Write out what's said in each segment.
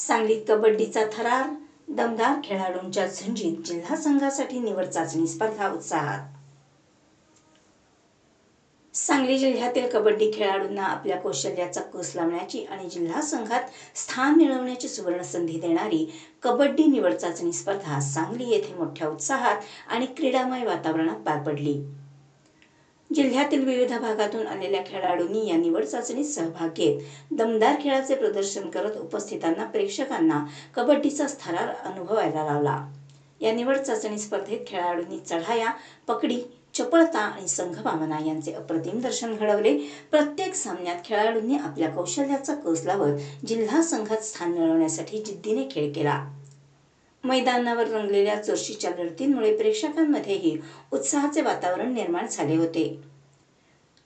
सांगलीत कबड्डीचा थरार, दमदार खेळाडूंच्या झुंजीत जिल्हा संघासाठी निवड चाचणी स्पर्धा उत्साहात। सांगली जिल्ह्यातील कबड्डी खेळाडूंना आपल्या कौशल्याचा कस लावण्याची आणि जिल्हा संघात स्थान मिळवण्याची सुवर्ण संधी देणारी कबड्डी निवड चाचणी स्पर्धा सांगली येथे मोठ्या उत्साहात आणि क्रीडामय वातावरणात पार पडली। जिल्ह्यातील विविध भागातून आलेल्या खेळाडूंनी या निवड चाचणीत सहभाग घेत दमदार खेळाचे प्रदर्शन करत उपस्थितांना प्रेक्षकांना कबड्डीचा थरार अनुभवायला लावला। या निवड चाचणी स्पर्धेत खेळाडूंनी चढाया, पकडी, चपळता आणि संघभावना यांचे अप्रतिम दर्शन घडवले। प्रत्येक सामन्यात खेळाडूंनी आपल्या कौशल्याचा कस लावत जिल्हा संघात स्थान मिळवण्यासाठी जिद्दीने खेळ केला। मैदानावर रंगलेल्या चुरशीच्या लढतींमुळे प्रेक्षकांमध्येही उत्साहाचे वातावरण निर्माण झाले होते।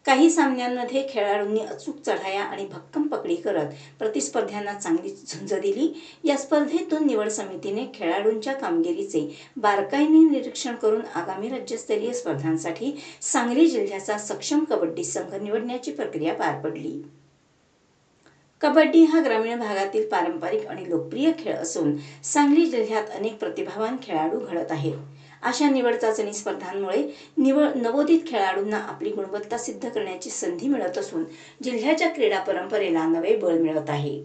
काही सामन्यांमध्ये खेळाडूंनी अचूक चढाया आणि भक्कम पकडी करत प्रतिस्पर्ध्यांना चांगली झुंज दिली। या स्पर्धेतून निवड समितीने खेळाडूंच्या कामगिरीचे बारकाईने निरीक्षण करून आगामी राज्यस्तरीय स्पर्धांसाठी सांगली जिल्ह्याचा सक्षम कबड्डी संघ निवडण्याची प्रक्रिया पार पडली। कबड्डी हा ग्रामीण भागातील पारंपरिक आणि लोकप्रिय खेळ असून सांगली जिल्ह्यात अनेक प्रतिभावान खेळाडू घडत आहेत। अशा निवड चाचणी स्पर्धांमुळे नवोदित खेळाडूंना आपली गुणवत्ता सिद्ध करण्याची संधी मिळत असून जिल्ह्याच्या क्रीडा परंपरेला नवे बळ मिळत आहे।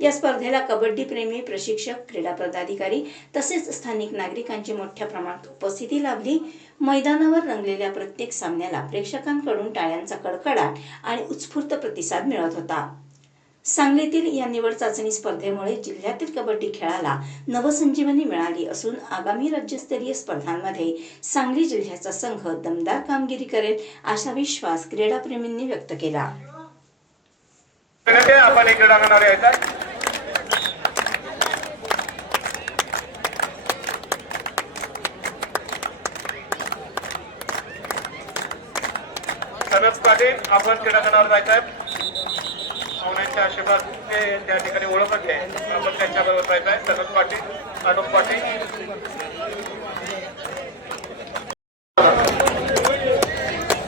या स्पर्धेला कबड्डी प्रेमी, प्रशिक्षक, क्रीडा पदाधिकारी तसेच स्थानिक नागरिकांची मोठ्या प्रमाणात उपस्थिती लाभली। मैदानावर रंगलेल्या प्रत्येक सामन्याला प्रेक्षकांकडून टाळ्यांचा कडकडाट आणि उत्स्फूर्त प्रतिसाद मिळत होता। सांगलीतील या निवड चाचणी स्पर्धेमुळे जिल्ह्यातील कबड्डी खेळाला नवसंजीवनी मिळाली असून आगामी राज्यस्तरीय स्पर्धांमध्ये सांगली जिल्ह्याचा संघ दमदार कामगिरी करेल असा विश्वास क्रीडाप्रेमींनी व्यक्त केला। आपण एक क्रीडांगणावर यायचा सनद पाटील आपण क्रीडांगणावर जायचं पाहुण्यांच्या आशीर्वाद ते त्या ठिकाणी ओळखत आहे। आपण त्यांच्याबरोबर जायचं आहे। सनद पाटील, अनुप पाटील,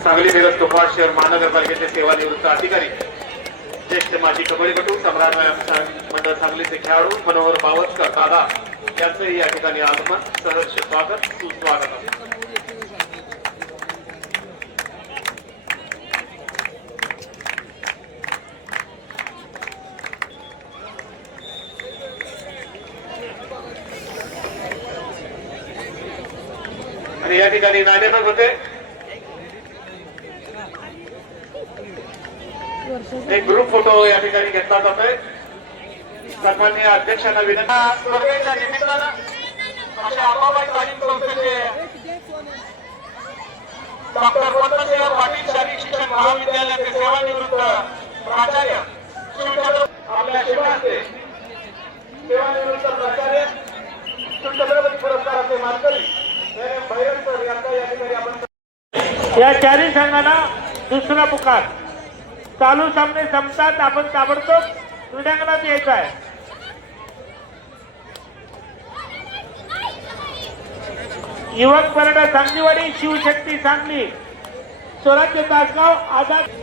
सांगली मिरज तुफान शहर महानगरपालिकेचे सेवानिवृत्त अधिकारी, ज्येष्ठ माजी कबड्डीपटू, सम्राट मंडळ सांगलीचे खेळाडू मनोहर बावस्कर दादा यांचंही या ठिकाणी आगमन, सहर्ष स्वागत, सुस्वागत आहे। आणि या ठिकाणी नाणेफेक होते। एक ग्रुप फोटो या ठिकाणी घेतला जातोय। सन्माननीय अध्यक्षांना विनंती, स्पर्धेच्या निमित्तानं अशा आबाबाई तालीम संस्थेचे डॉक्टर वंदनदेव पाटील शारीरिक शिक्षण महाविद्यालयाचे सेवानिवृत्त प्राचार्य आपल्या शिबिराचे सेवानिवृत्त प्राचार्य छत्रपती पुरस्काराचे मानकरी या चारही संघांना दुसरा पुकार। चालू सामने संपतात आपण ताबडतोब क्रीडांगणात यायचं आहे। युवक परडा सांगलीवाडी, शिवशक्ती सांगली, स्वराज्य तासगाव, आझाद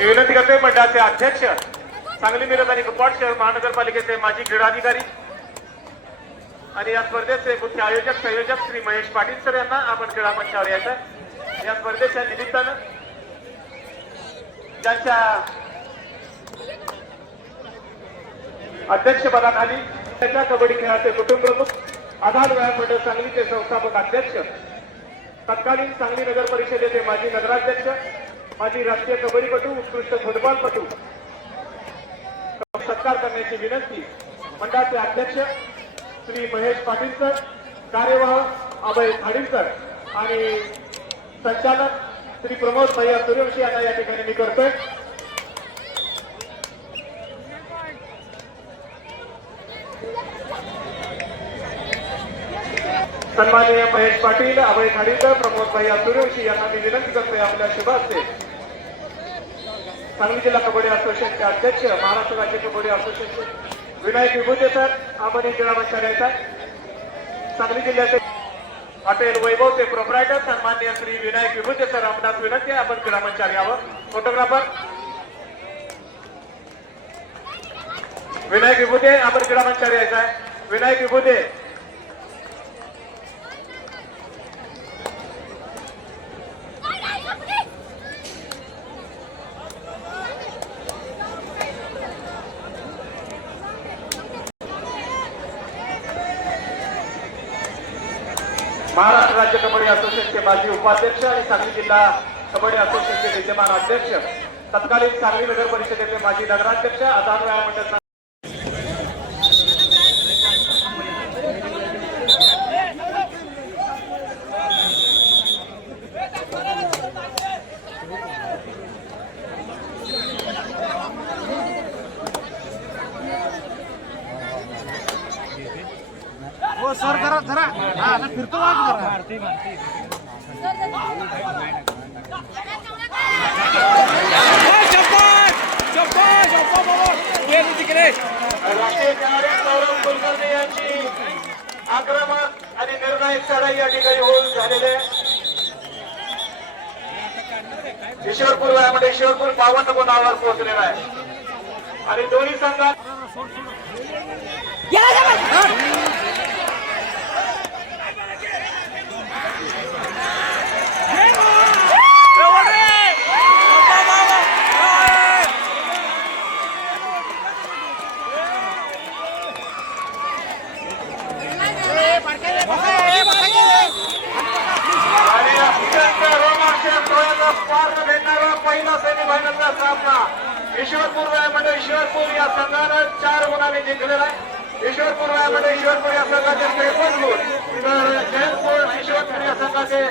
विनंती करते मंडळाचे अध्यक्ष, सांगली मिरज आणि कुपवाड शहर महानगरपालिकेचे माजी क्रीडाधिकारी आणि या स्पर्धेचे मुख्य आयोजक संयोजक श्री महेश पाटील सर यांना आपण क्रीडा मंचावर यायचं। या स्पर्धेच्या निमित्तानं ज्यांच्या अध्यक्षपदाखाली त्याच्या कबड्डी खेळाचे कुटुंब प्रमुख, आधार व्यायाम मंडळ सांगलीचे संस्थापक अध्यक्ष, तत्कालीन सांगली नगर परिषदेचे माजी नगराध्यक्ष, माजी राष्ट्रीय कबड्डीपटू, उत्कृष्ट फुटबॉलपटू सत्कार करण्याची विनंती मंडळाचे अध्यक्ष श्री महेश पाटील सर, कार्यवाह अभय खाडील सर आणि संचालक श्री प्रमोद भैया सूर्यवंशी यांना या ठिकाणी मी करतोय। सन्माननीय महेश पाटील, अभय खाडीकर, प्रमोद भाई सूर्यवंशी यांना मी विनंती करतोय आपल्या शुभ हस्ते सांगली जिल्हा कबड्डी असोसिएशनचे अध्यक्ष, महाराष्ट्र राज्य कबड्डी असोसिएशन विनायक विभूते सर आपण एक मंचावर यायचा. सांगली जिल्ह्याचे हॉटेल वैभवचे प्रोप्रायटर सन्माननीय श्री विनायक विभूते सर आपणास विनंती आहे आपण क्रीडा मंचावर यावं. फोटोग्राफर विनायक विभूते आपण क्रीडा मंचावर यायचा आहे. विनायक विभूते महाराष्ट्र राज्य कबड्डी असोसिएशनचे माजी उपाध्यक्ष आणि सांगली जिल्हा कबड्डी असोसिएशनचे विद्यमान अध्यक्ष, तत्कालीन सांगली नगर परिषदेचे माजी नगराध्यक्ष, आधार व्यायाम मंडळ हो सर जरा जरा हा आता फिरतो वाज जरा राष्ट्रीय खेळाडू सौरभ कुलकर्णी यांची आक्रमक आणि निर्णायक लढाई या ठिकाणी होऊन झालेले. ईश्वरपूर वयामध्ये ईश्वरपूर 52 गुणावर पोहोचलेला आहे आणि दोन्ही संघात पहिला सेमीफायनलचा सामना ईश्वरपूर वयामध्ये ईश्वरपूर या संघानं 4 गुणांनी जिंकलेला आहे. ईश्वरपूर वयामध्ये ईश्वरपूर या संघाचे 53 गुण, तर जयंतपूर ईश्वरपूर या संघाचे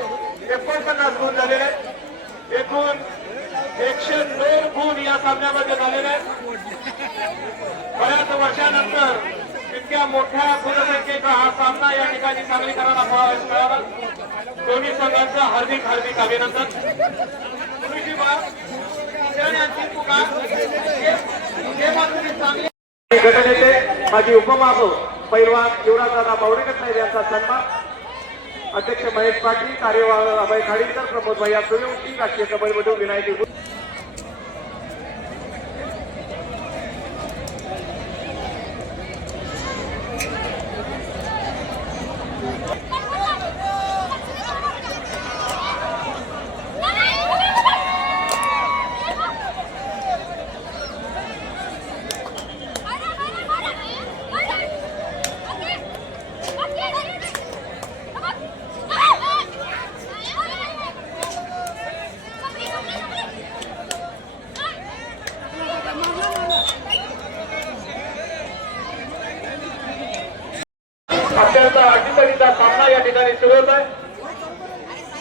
49 गुण झालेले आहेत. एकूण 102 गुण या सामन्यामध्ये झालेले आहेत. बऱ्याच वर्षानंतर इतक्या मोठ्या गुणसंख्येचा हा सामना या ठिकाणी सांगलीकरांना पाहावयास मिळाला. दोन्ही संघांचं हार्दिक हार्दिक अभिनंदन. गटनेते माजी उपमासो पैलवान युवराजदादा बावडेकर साहेब यांचा सन्मान. अध्यक्ष महेश पाटील, कार्यवाह अभय खाडीकर, प्रमोद भाई सूर्यवंशी, राष्ट्रीय कबड्डीपटू विनायक विभूते. अत्यंत अटीतटीचा सामना या ठिकाणी सुरू होत आहे.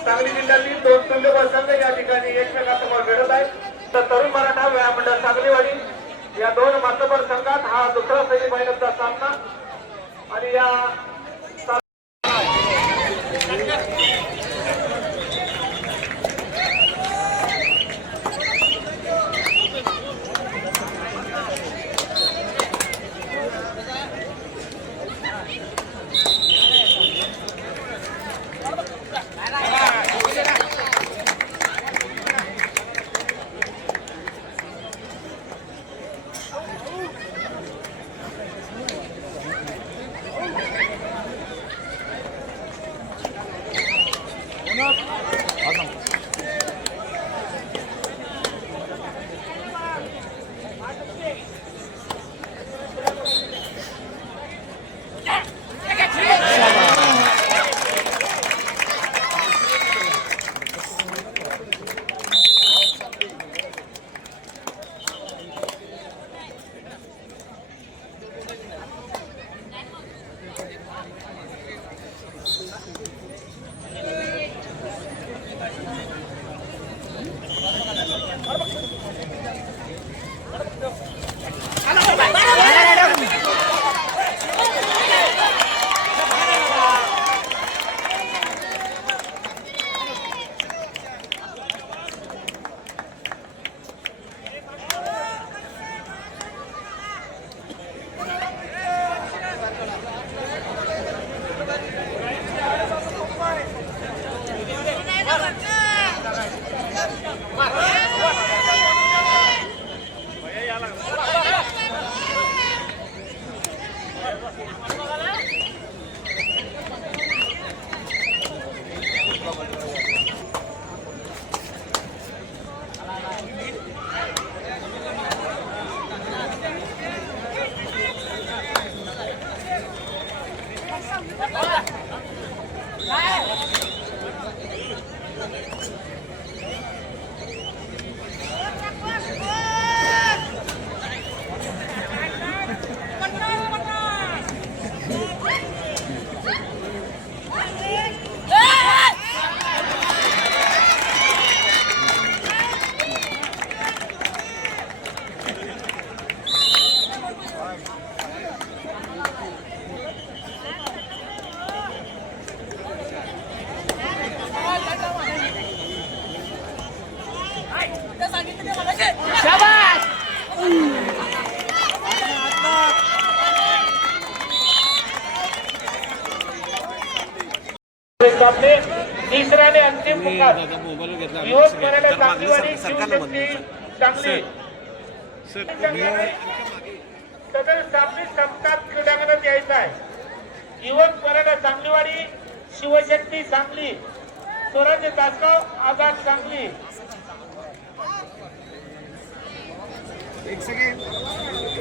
सांगली जिल्ह्यातील 2 तुल्यबळ संघ या ठिकाणी एकमेकांसमोर भिडत आहेत. तर तरुण मराठा व्यायाम मंडळ सांगलीवाडी या 2 मातबर संघात हा दुसरा सेमीफायनलचा सामना आणि या परंतु आपले तिसरा आणि अंतिम मुकाम युवक मराठा सांगलीवाडी शिवशक्ती सांगली सदर सामने संपतात क्रीडांगणात यायचं आहे। युवक मराठा सांगलीवाडी शिवशक्ती सांगली स्वराज्य तासगाव आझाद सांगली। एक सेकंड